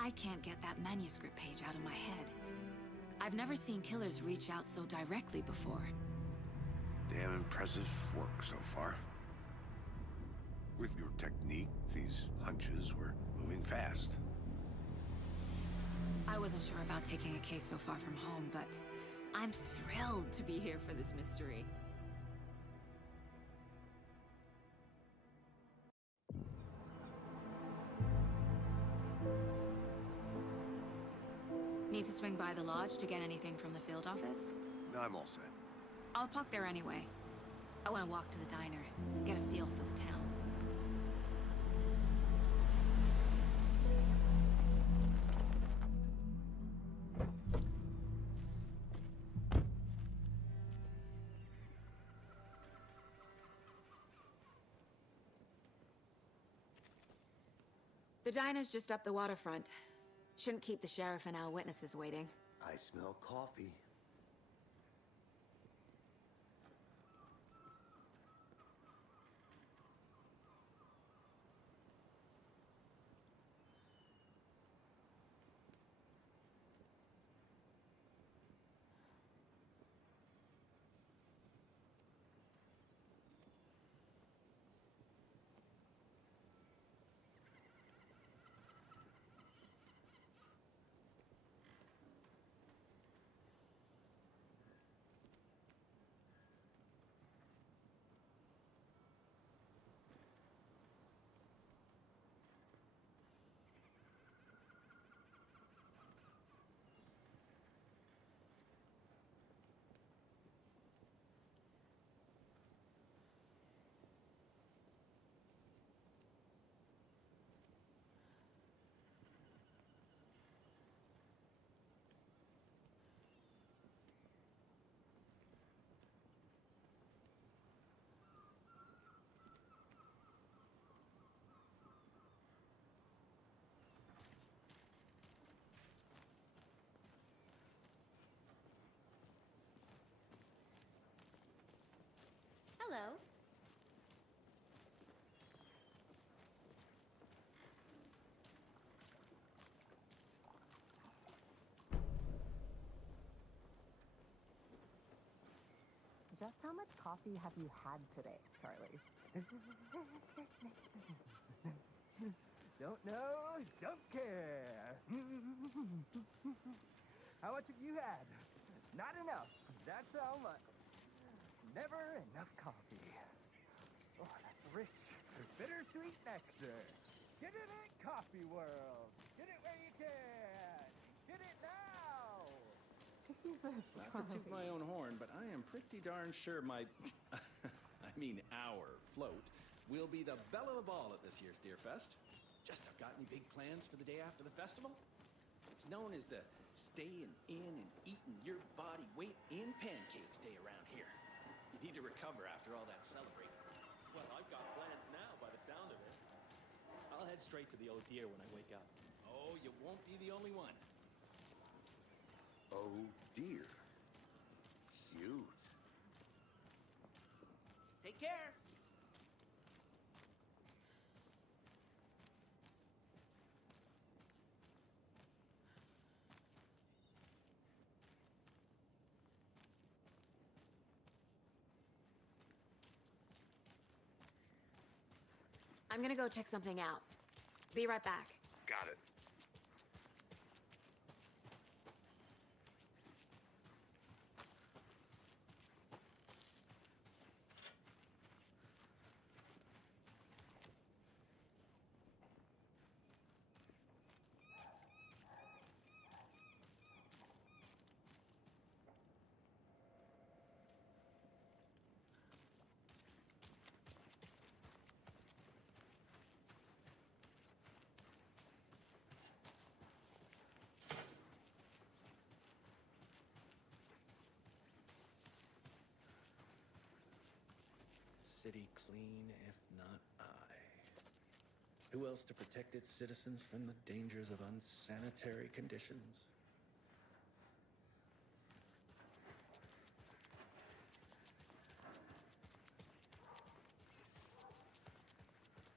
I can't get that manuscript page out of my head. I've never seen killers reach out so directly before. Damn impressive work so far. With your technique, these hunches were moving fast. I wasn't sure about taking a case so far from home, but I'm thrilled to be here for this mystery. Need to swing by the lodge to get anything from the field office? I'm all set. I'll park there anyway. I want to walk to the diner, get a feel for the town. The diner's just up the waterfront. Shouldn't keep the sheriff and our witnesses waiting. I smell coffee. Hello. Just how much coffee have you had today, Charlie? Don't know, don't care. How much have you had? Not enough. That's how much. Never enough coffee. Oh, that rich, bittersweet nectar. Get it in Coffee World. Get it where you can. Get it now. Jesus, Not to toot my own horn, but I am pretty darn sure my, I mean our float will be the belle of the ball at this year's Deer Fest. Just have got any big plans for the day after the festival? It's known as the staying in and eating your body weight in pancakes day around here. You need to recover after all that celebrating. Well, I've got plans now by the sound of it. I'll head straight to the old deer when I wake up. Oh, you won't be the only one. Oh dear. Cute. Take care. I'm gonna go check something out. Be right back. Got it. City clean, if not I. Who else to protect its citizens from the dangers of unsanitary conditions?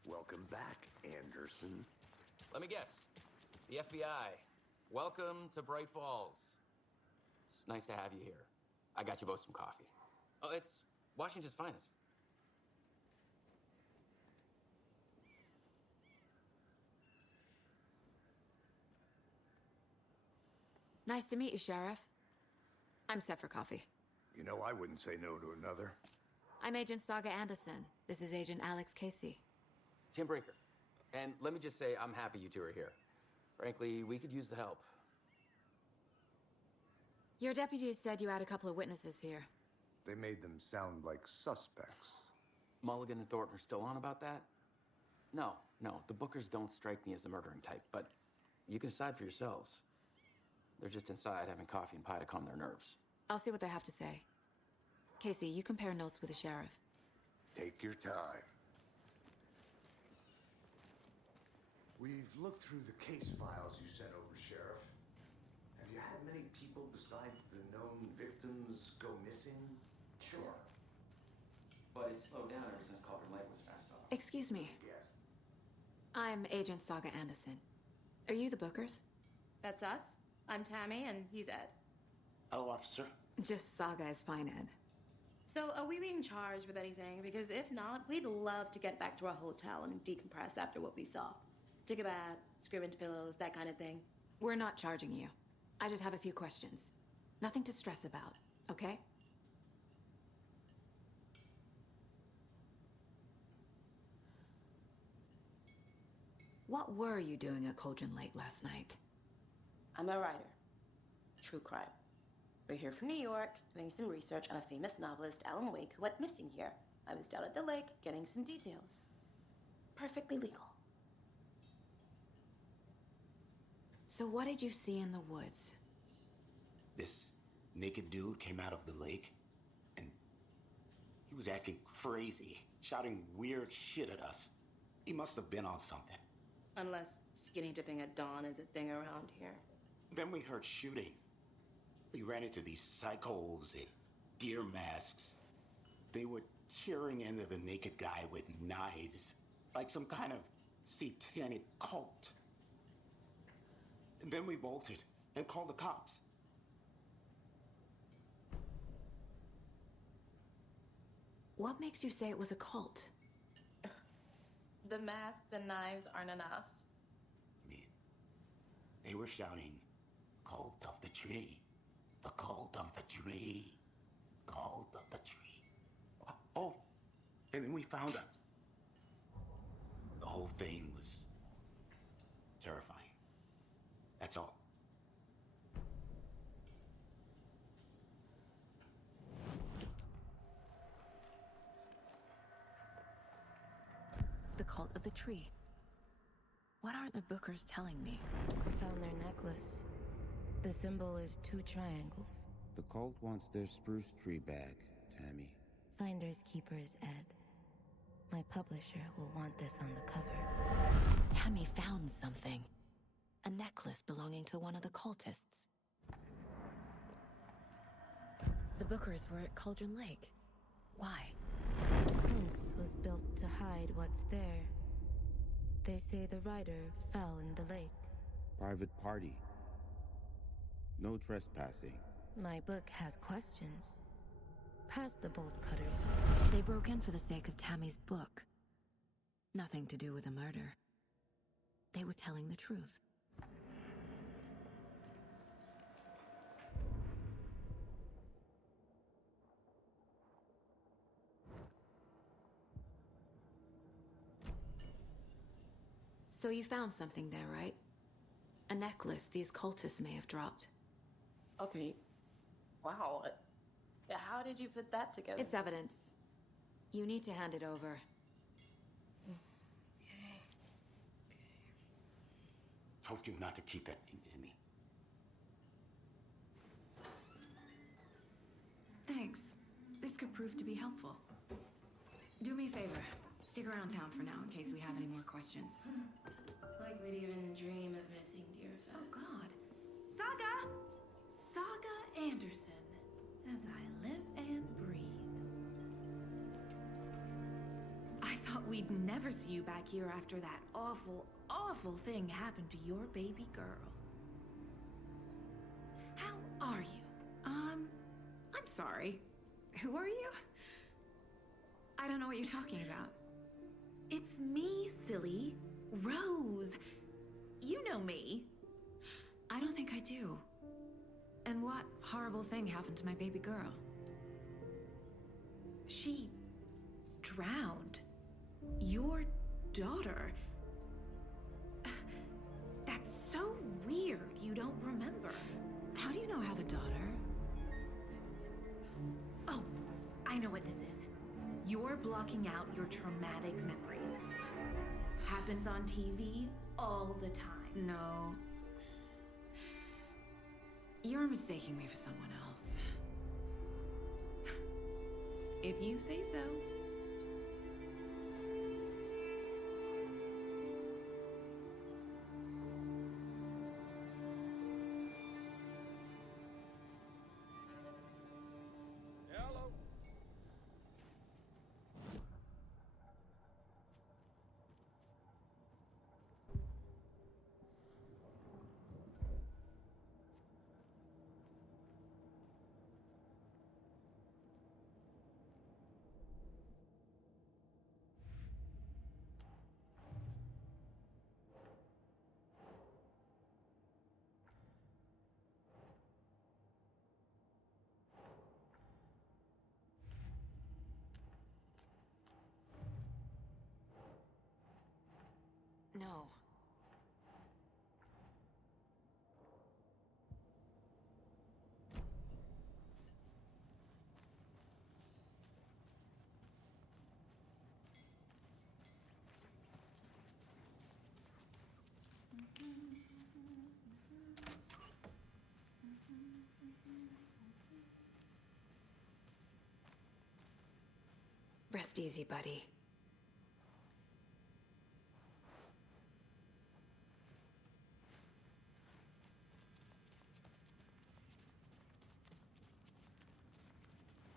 Welcome back, Anderson. Let me guess. The FBI. Welcome to Bright Falls. It's nice to have you here. I got you both some coffee. Oh, it's Washington's finest. Nice to meet you, Sheriff. I'm set for coffee. You know, I wouldn't say no to another. I'm Agent Saga Anderson. This is Agent Alex Casey. Tim Breaker. And let me just say, I'm happy you two are here. Frankly, we could use the help. Your deputies said you had a couple of witnesses here. They made them sound like suspects. Mulligan and Thornton are still on about that? No, the Bookers don't strike me as the murdering type, but you can decide for yourselves. They're just inside having coffee and pie to calm their nerves. I'll see what they have to say. Casey, you compare notes with the sheriff. Take your time. We've looked through the case files you sent over, Sheriff. Have you had many people besides the known victims go missing? Sure. But it's slowed down ever since Cauldron Lake was fast off. Excuse me. Yes. I'm Agent Saga Anderson. Are you the Bookers? That's us. I'm Tammy, and he's Ed. Hello, officer. Just Saga is fine, Ed. So, are we being charged with anything? Because if not, we'd love to get back to our hotel and decompress after what we saw. Take a bath, scream into pillows, that kind of thing. We're not charging you. I just have a few questions. Nothing to stress about, okay? What were you doing at Cauldron Lake last night? I'm a writer. True crime. We're here from New York, doing some research on a famous novelist, Alan Wake, who went missing here. I was down at the lake, getting some details. Perfectly legal. So what did you see in the woods? This naked dude came out of the lake, and he was acting crazy, shouting weird shit at us. He must have been on something. Unless skinny dipping at dawn is a thing around here. Then we heard shooting. We ran into these psychos in deer masks. They were tearing into the naked guy with knives, like some kind of satanic cult. And then we bolted and called the cops. What makes you say it was a cult? The masks and knives aren't enough. They were shouting, "Cult of the tree, the cult of the tree, cult of the tree." Oh, and then we found it. The whole thing was terrifying. That's all. The cult of the tree. What aren't the Bookers telling me? We found their necklace. The symbol is 2 triangles. The cult wants their spruce tree back, Tammy. Finders keepers, Ed. My publisher will want this on the cover. Tammy found something. A necklace belonging to one of the cultists. The Bookers were at Cauldron Lake. Why? The fence was built to hide what's there. They say the rider fell in the lake. Private party. No trespassing. My book has questions. Past the bolt cutters. They broke in for the sake of Tammy's book. Nothing to do with the murder. They were telling the truth. So you found something there, right? A necklace these cultists may have dropped. Okay. Wow. How did you put that together? It's evidence. You need to hand it over. Okay. Told you not to keep that thing to me. Thanks. This could prove to be helpful. Do me a favor. Stick around town for now in case we have any more questions. Like we'd even dream of missing Deerfest. Oh, God. Saga! Saga Anderson. As I live and breathe. I thought we'd never see you back here after that awful, awful thing happened to your baby girl. How are you? I'm sorry. Who are you? I don't know what you're talking about. It's me, silly. Rose. You know me. I don't think I do. And what horrible thing happened to my baby girl? She drowned. Your daughter. That's so weird you don't remember. How do you know I have a daughter? Oh, I know what this is. You're blocking out your traumatic memories. Happens on TV all the time. No. You're mistaking me for someone else. If you say so. Hello. No. Rest easy, buddy.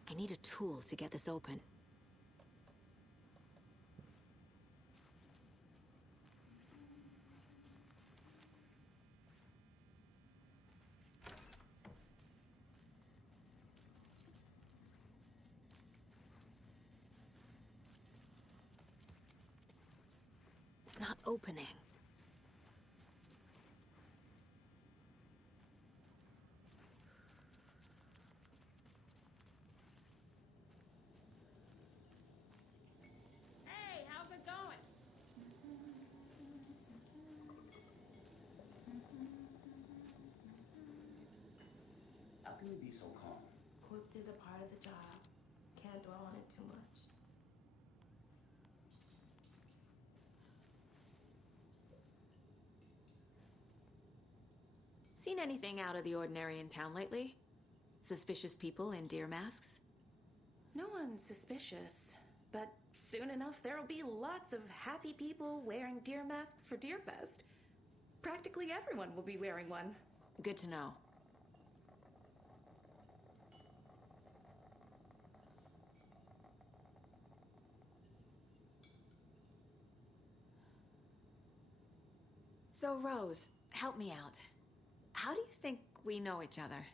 I need a tool to get this open. It's not opening. Hey, how's it going? How can you be so calm? Corpse is a part of the job. Can't dwell on it too much. Seen anything out of the ordinary in town lately? Suspicious people in deer masks? No one's suspicious, but soon enough there'll be lots of happy people wearing deer masks for Deerfest. Practically everyone will be wearing one. Good to know. So, Rose, help me out. How do you think we know each other?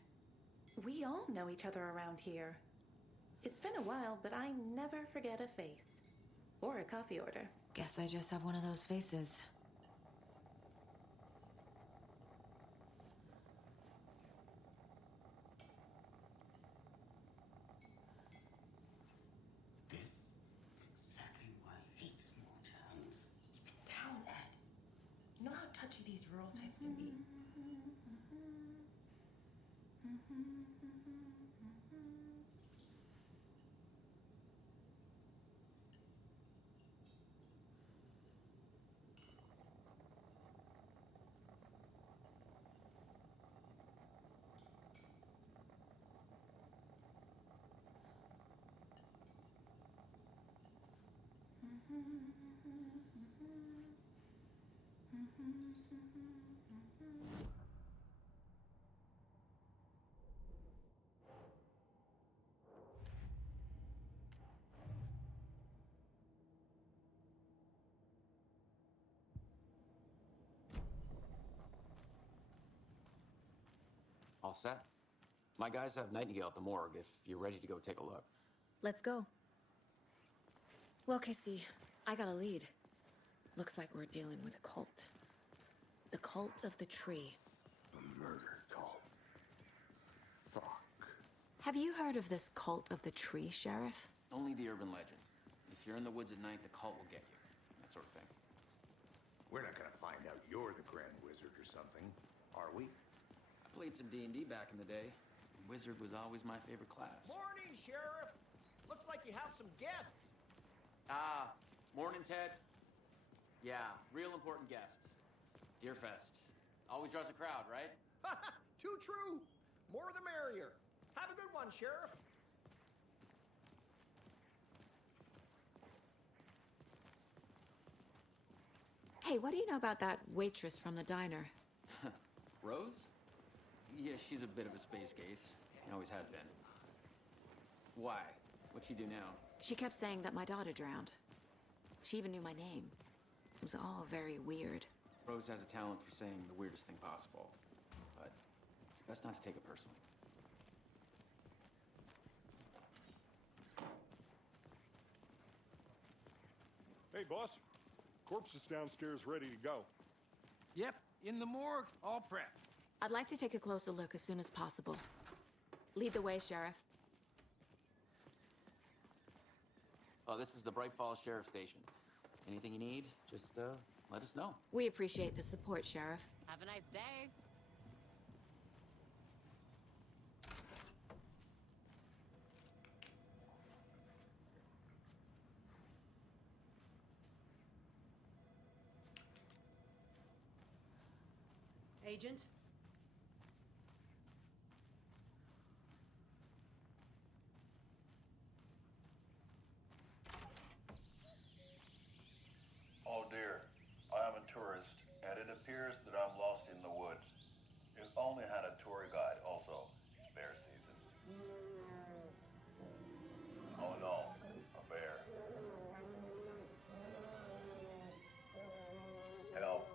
We all know each other around here. It's been a while, but I never forget a face. Or a coffee order. Guess I just have one of those faces. This is exactly why I hate small towns. Keep it down, Ed. You know how touchy these rural types can be. All set? My guys have Nightingale at the morgue if you're ready to go take a look. Let's go. Well, Casey, I got a lead. Looks like we're dealing with a cult. The cult of the tree. A murder cult. Fuck. Have you heard of this cult of the tree, Sheriff? Only the urban legend. If you're in the woods at night, the cult will get you. That sort of thing. We're not gonna find out you're the Grand Wizard or something, are we? I played some D&D back in the day. Wizard was always my favorite class. Morning, Sheriff. Looks like you have some guests. Ah, morning, Ted. Yeah, real important guests. Deerfest. Always draws a crowd, right? Too true. More the merrier. Have a good one, Sheriff. Hey, what do you know about that waitress from the diner? Rose? Yeah, she's a bit of a space case. Always has been. Why? What'd she do now? She kept saying that my daughter drowned. She even knew my name. It was all very weird. Rose has a talent for saying the weirdest thing possible. But it's best not to take it personally. Hey, boss. Corpse is downstairs ready to go. Yep, in the morgue, all prepped. I'd like to take a closer look as soon as possible. Lead the way, Sheriff. Oh, this is the Bright Falls Sheriff Station. Anything you need, just let us know. We appreciate the support, Sheriff. Have a nice day. Agent? Oh dear, I am a tourist, and it appears that I'm lost in the woods. You only had a tour guide, also. It's bear season. Oh no, a bear. Help.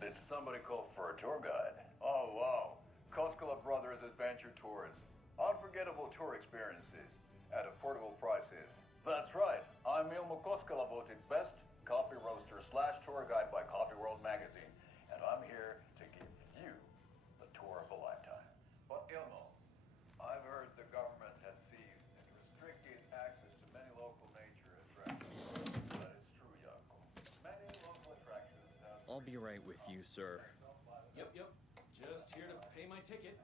Did somebody call for a tour guide? Oh wow, Koskela Brothers Adventure Tours. Unforgettable tour experiences at affordable prices. That's right. I'm Ilmo Koskela, voted best coffee roaster / tour guide by Coffee World magazine, and I'm here to give you the tour of a lifetime. But Ilmo, I've heard the government has seized and restricted access to many local nature attractions. That is true, Jaakko. Many local attractions have... I'll be right with you, sir. Yep. Just here to pay my ticket.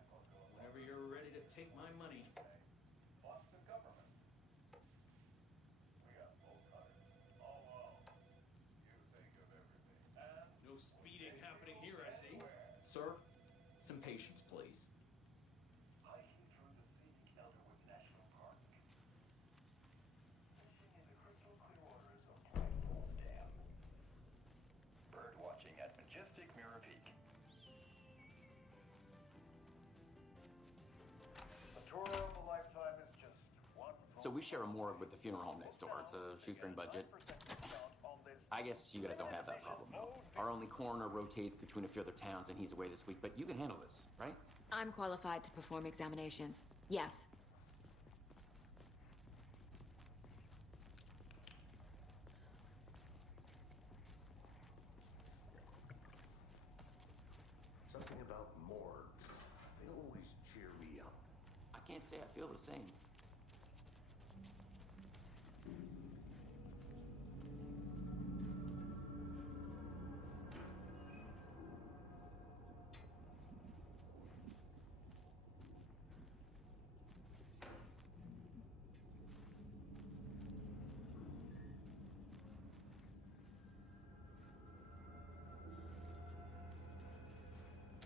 Whenever you're ready to take my money. What's the government? We got full cutters. Oh, wow. You think of everything. And No speeding happening here, I see. Sir, some patience, please. I heat through the scenic Elderwood National Park. Fishing in the crystal clear waters of Black Falls Dam. Bird watching at majestic Mirror Peak. The tour of a lifetime is just one. So we share a morgue with the funeral home next door. It's a shoestring budget. I guess you guys don't have that problem, though. Our only coroner rotates between a few other towns, and he's away this week. But you can handle this, right? I'm qualified to perform examinations. Yes. Something about morgues. They always cheer me up. I can't say I feel the same.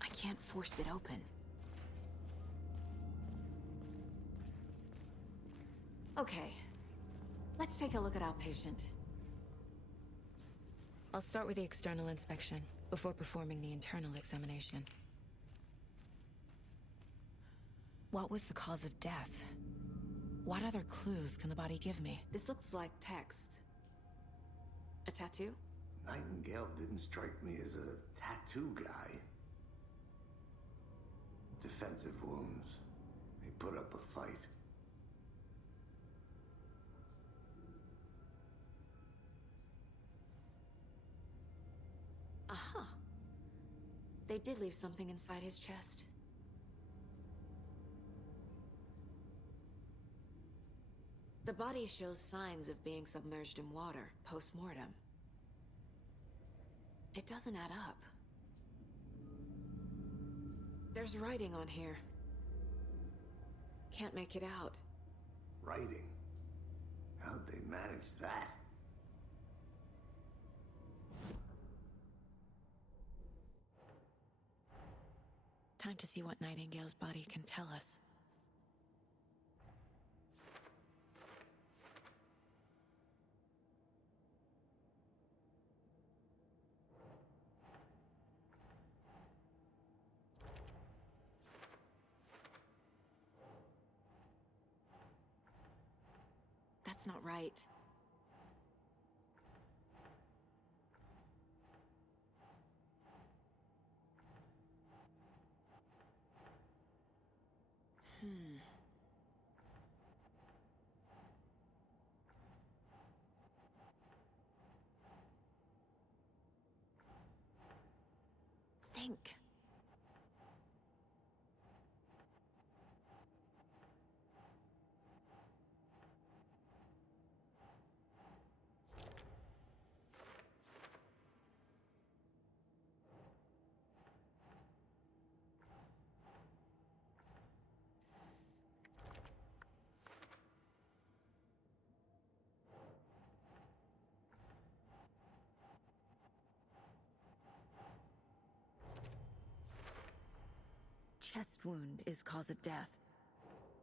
I can't force it open. Okay. Let's take a look at our patient. I'll start with the external inspection before performing the internal examination. What was the cause of death? What other clues can the body give me? This looks like text. A tattoo? Nightingale didn't strike me as a tattoo guy. Defensive wounds. He put up a fight. Aha. They did leave something inside his chest. The body shows signs of being submerged in water, post-mortem. It doesn't add up. There's writing on here. Can't make it out. Writing? How'd they manage that? Time to see what Nightingale's body can tell us. That's not right. Think. Chest wound is cause of death,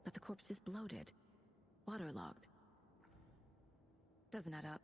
but the corpse is bloated, waterlogged. Doesn't add up.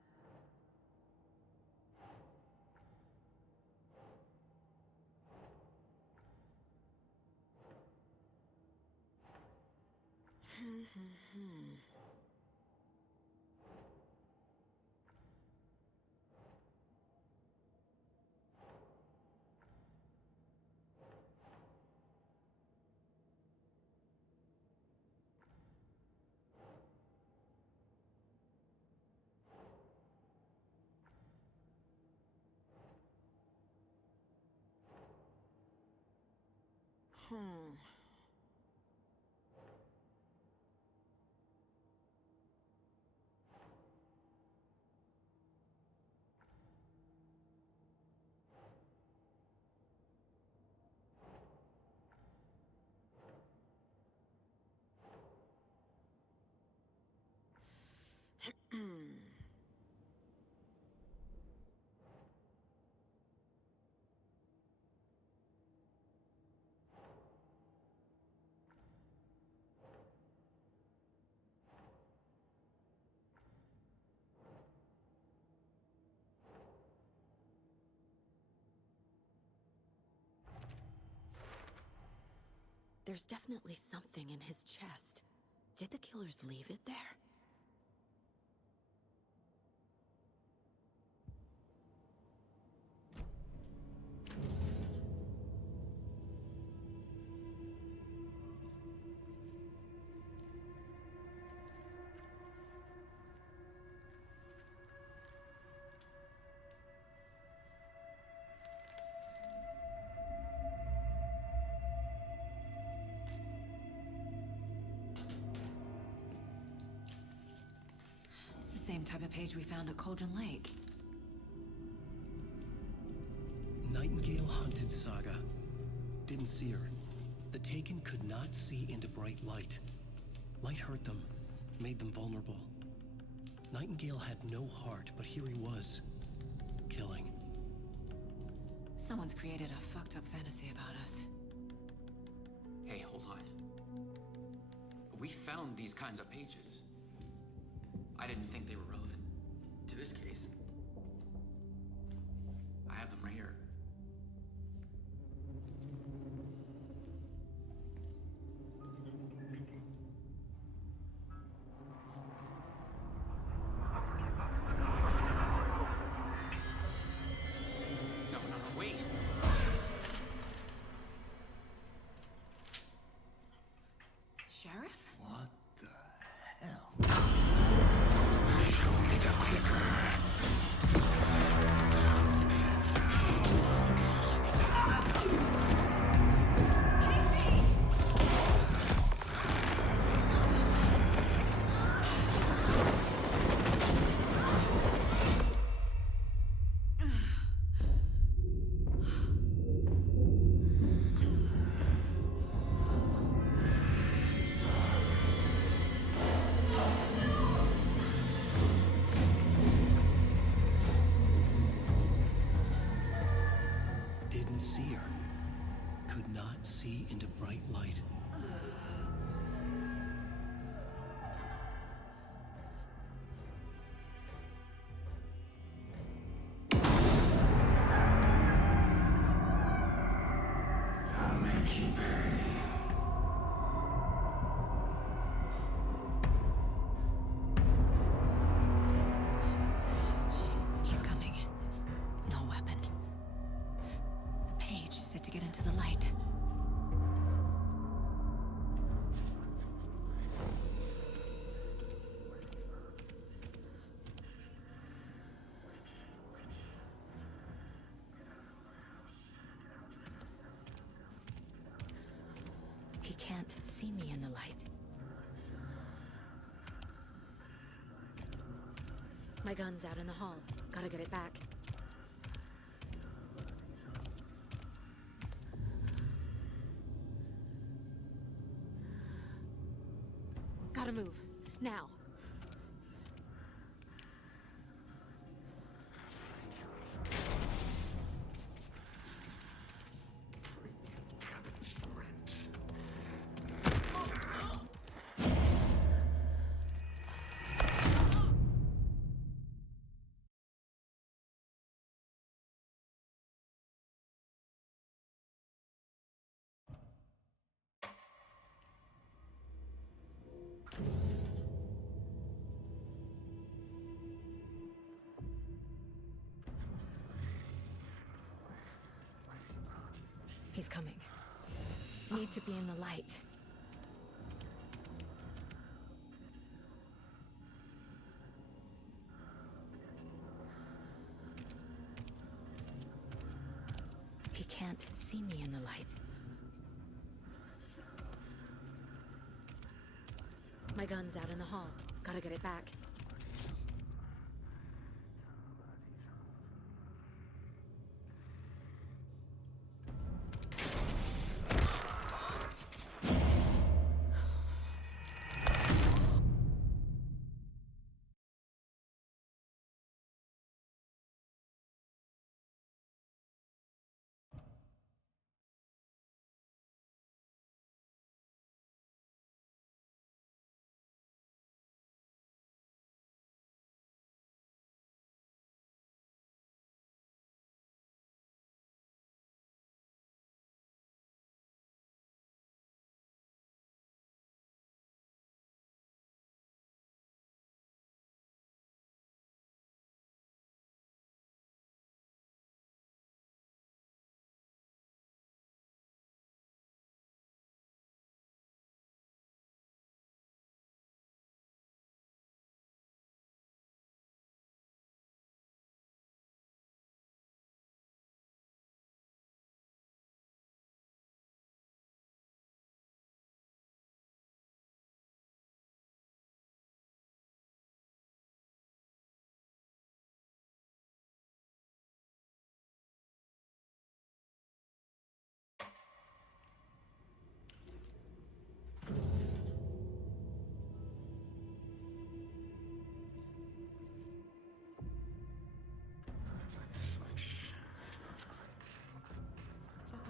There's definitely something in his chest. Did the killers leave it there? Same type of page we found at Cauldron Lake. Nightingale hunted Saga. Didn't see her. The Taken could not see into bright light. Light hurt them, made them vulnerable. Nightingale had no heart, but here he was, killing. Someone's created a fucked up fantasy about us. Hey, hold on. We found these kinds of pages. I didn't think they were relevant to this case. I have them right here. see into bright light. I'll make you pay. He's coming. No weapon. The page said to get into the light. He can't see me in the light. My gun's out in the hall. Gotta get it back. Gotta move. Now. He's coming. Need to be in the light. He can't see me in the light. My gun's out in the hall. Gotta get it back.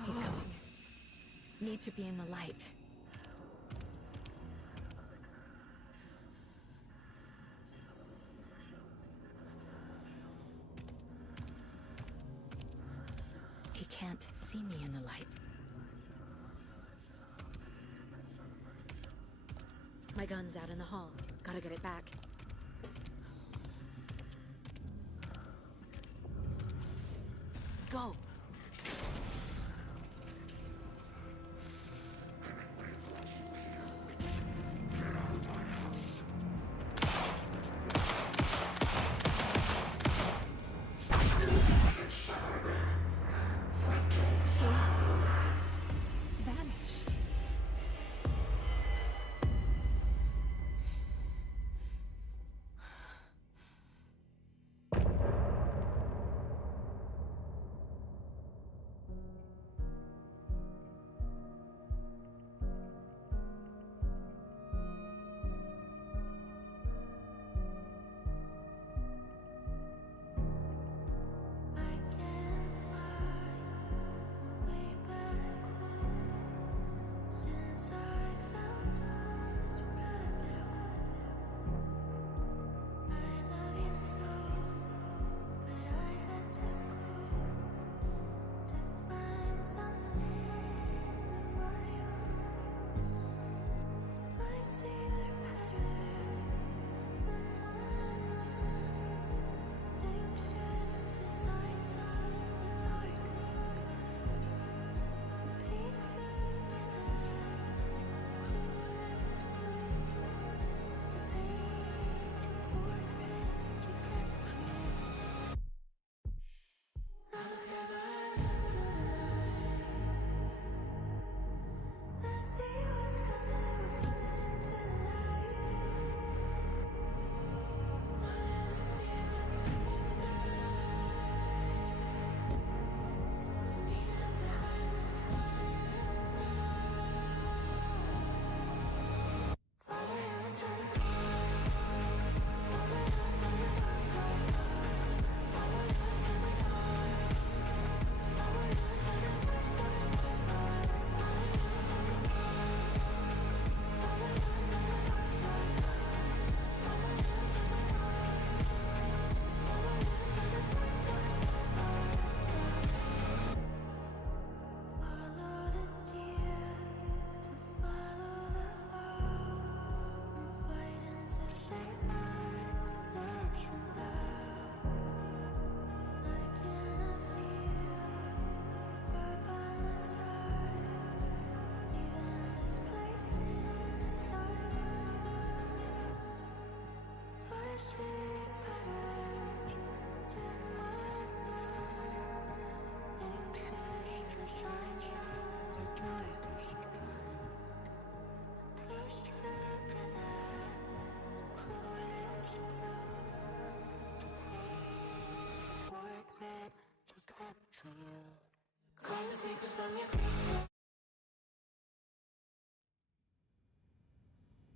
He's coming. Need to be in the light. He can't see me in the light. My gun's out in the hall. Gotta get it back. Go! Vanished.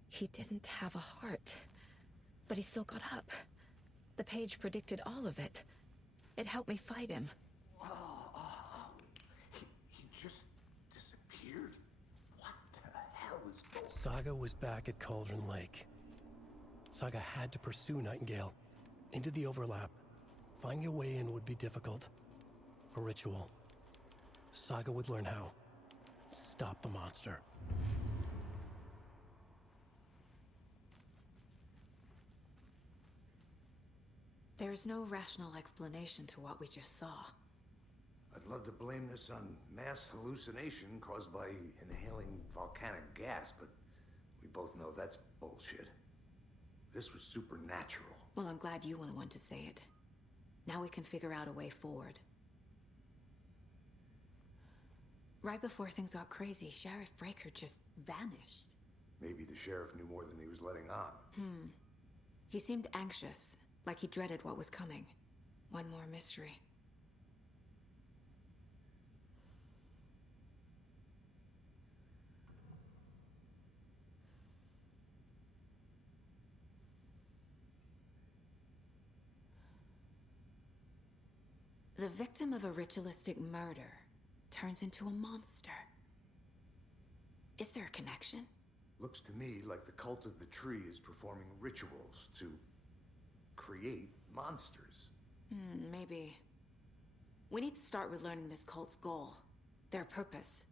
He didn't have a heart, but he still got up. The page predicted all of it. It helped me fight him. He just disappeared? What the hell is going on? Saga was back at Cauldron Lake. Saga had to pursue Nightingale into the overlap. Finding a way in would be difficult. A ritual. Saga would learn how. Stop the monster. There's no rational explanation to what we just saw. I'd love to blame this on mass hallucination caused by inhaling volcanic gas, but we both know that's bullshit. This was supernatural. Well, I'm glad you were the one to say it. Now we can figure out a way forward. Right before things got crazy, Sheriff Breaker just vanished. Maybe the sheriff knew more than he was letting on. He seemed anxious, like he dreaded what was coming. One more mystery. The victim of a ritualistic murder turns into a monster. Is there a connection? Looks to me like the cult of the tree is performing rituals to create monsters. Maybe. We need to start with learning this cult's goal, their purpose.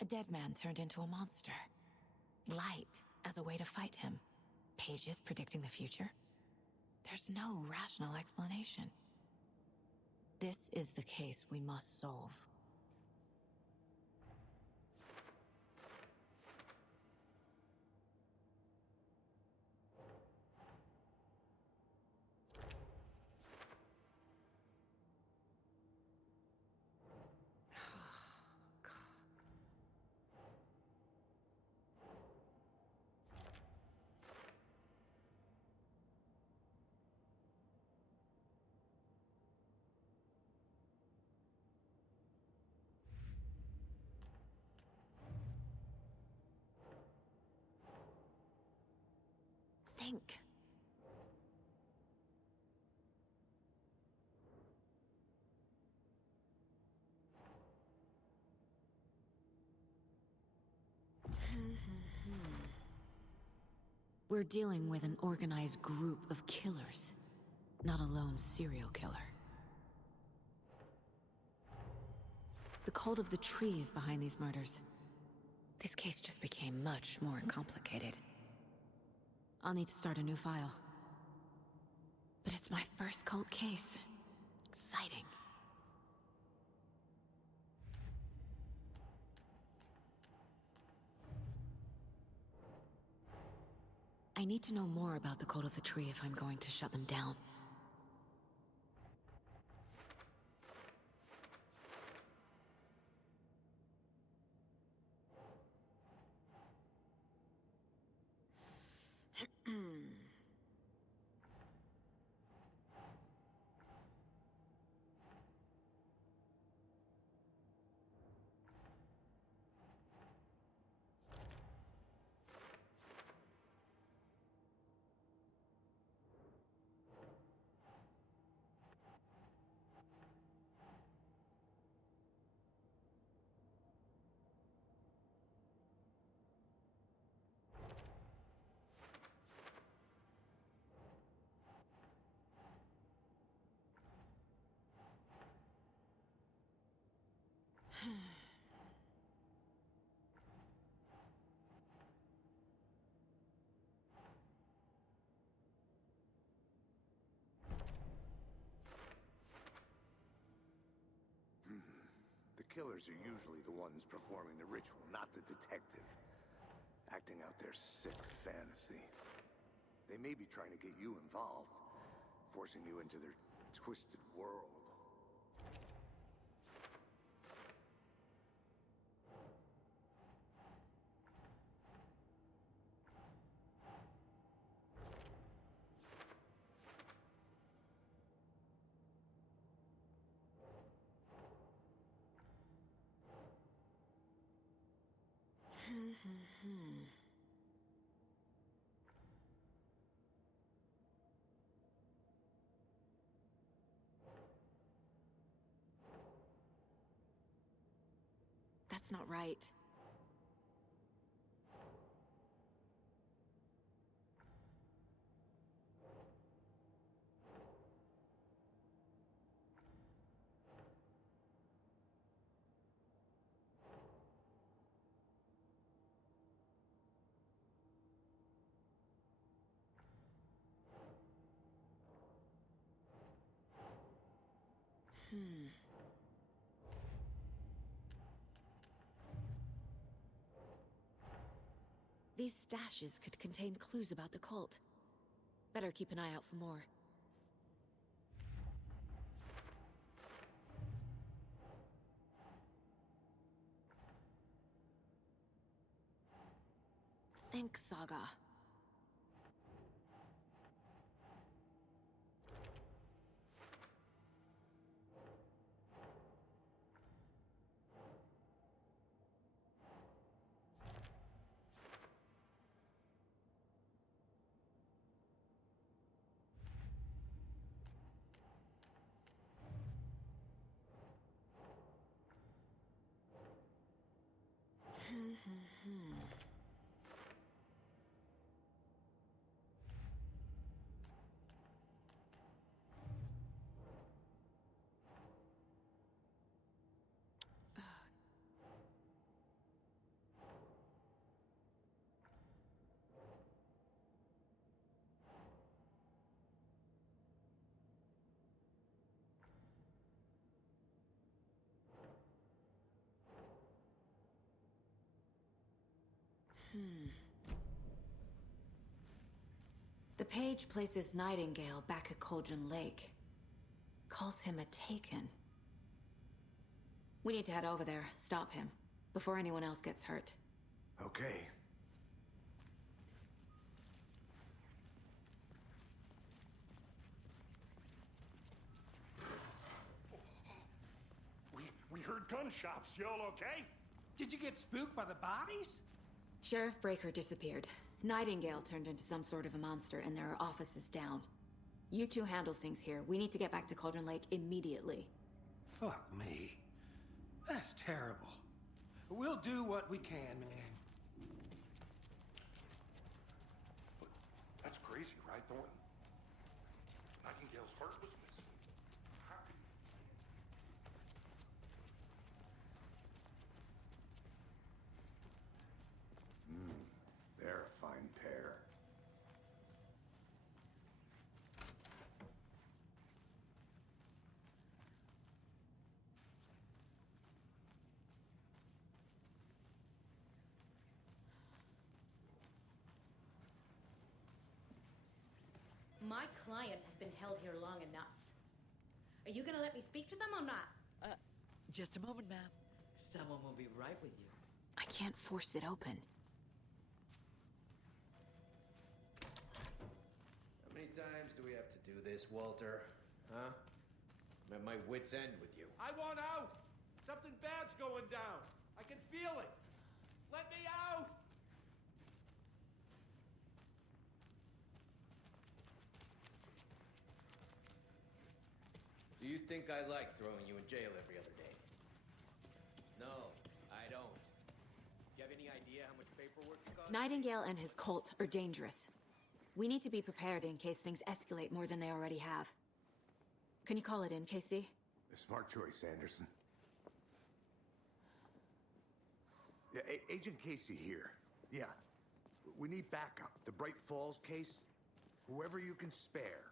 A dead man turned into a monster. Light as a way to fight him. Pages predicting the future. There's no rational explanation. This is the case we must solve. Think. We're dealing with an organized group of killers, not a lone serial killer. The cult of the tree is behind these murders. This case just became much more complicated. I'll need to start a new file. But it's my first cult case. Exciting. I need to know more about the cult of the tree if I'm going to shut them down. The killers are usually the ones performing the ritual, not the detective. Acting out their sick fantasy. They may be trying to get you involved. forcing you into their twisted world. That's not right. These stashes could contain clues about the cult. Better keep an eye out for more. Think, Saga. The page places Nightingale back at Cauldron Lake. Calls him a Taken. We need to head over there, stop him, before anyone else gets hurt. Okay. We heard gunshots. Y'all okay? Did you get spooked by the bodies? Sheriff Breaker disappeared. Nightingale turned into some sort of a monster, and there are offices down. You two handle things here. We need to get back to Cauldron Lake immediately. Fuck me. That's terrible. We'll do what we can, man. That's crazy, right, Thornton? Nightingale's heart was missing. How could... They're a fine pair. My client has been held here long enough. Are you gonna let me speak to them or not? Just a moment, ma'am. Someone will be right with you. I can't force it open. How many times do we have to do this, Walter? Huh? I'm at my wit's end with you. I want out! Something bad's going down. I can feel it. Let me out! Do you think I like throwing you in jail every other day? No, I don't. Do you have any idea how much paperwork it costs? Nightingale and his cult are dangerous. We need to be prepared in case things escalate more than they already have. Can you call it in, KC? A smart choice, Anderson. Yeah, Agent Casey here. Yeah. We need backup. The Bright Falls case, whoever you can spare.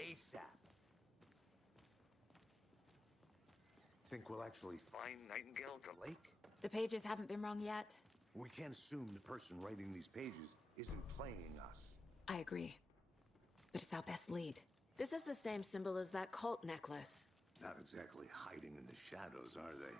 ASAP. Think we'll actually find Nightingale at the lake? The pages haven't been wrong yet. We can't assume the person writing these pages isn't playing us. I agree. But it's our best lead. This is the same symbol as that cult necklace. Not exactly hiding in the shadows, are they?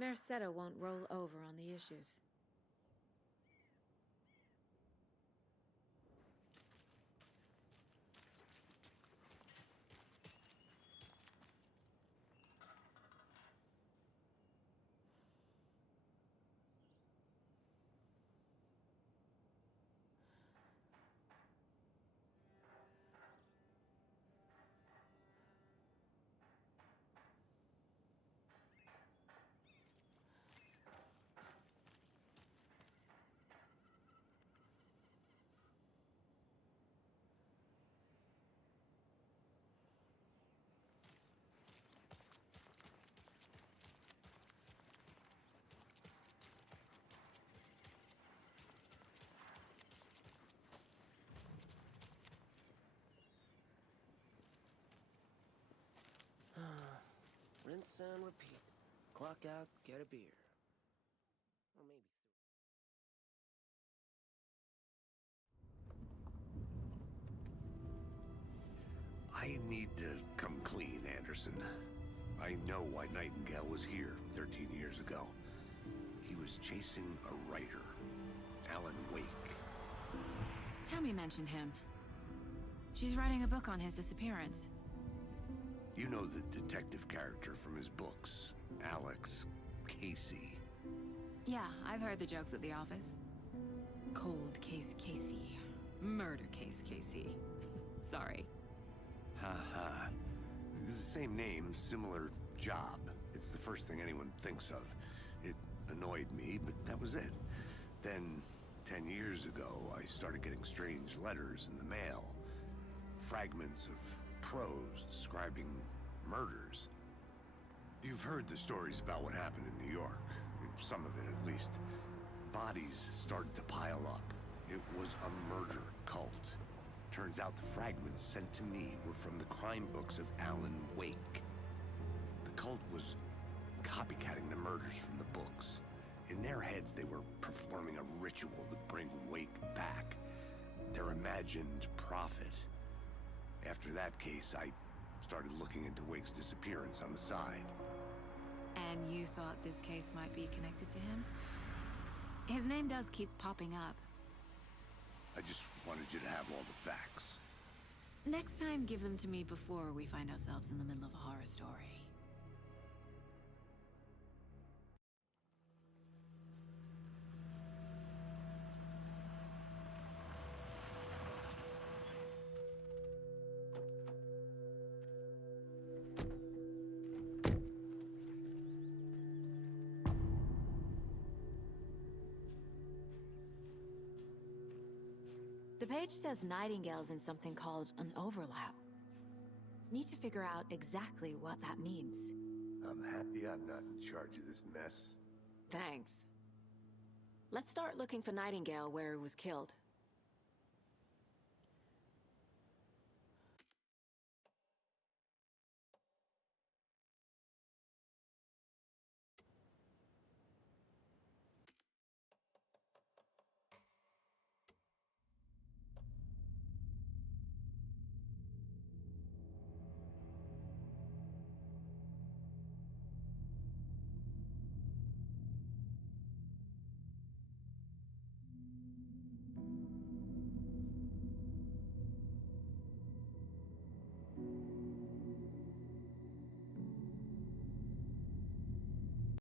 Merceda won't roll over on the issues. Rinse and repeat. Clock out, get a beer. Or maybe I need to come clean, Anderson. I know why Nightingale was here 13 years ago. He was chasing a writer, Alan Wake. Tammy mentioned him. She's writing a book on his disappearance. You know the detective character from his books, Alex Casey. Yeah, I've heard the jokes at the office. Cold case Casey. Murder case Casey. Sorry. Ha ha. It's the same name, similar job. It's the first thing anyone thinks of. It annoyed me, but that was it. Then, 10 years ago, I started getting strange letters in the mail. Fragments of prose describing murders. You've heard the stories about what happened in New York. Some of it, at least. Bodies started to pile up. It was a murder cult. Turns out the fragments sent to me were from the crime books of Alan Wake. The cult was copycatting the murders from the books. In their heads, they were performing a ritual to bring Wake back. Their imagined prophet. After that case, I started looking into Wake's disappearance on the side. And you thought this case might be connected to him? His name does keep popping up. I just wanted you to have all the facts. Next time, give them to me before we find ourselves in the middle of a horror story. The page says Nightingale's in something called an overlap. Need to figure out exactly what that means. I'm happy I'm not in charge of this mess. Thanks. Let's start looking for Nightingale where he was killed.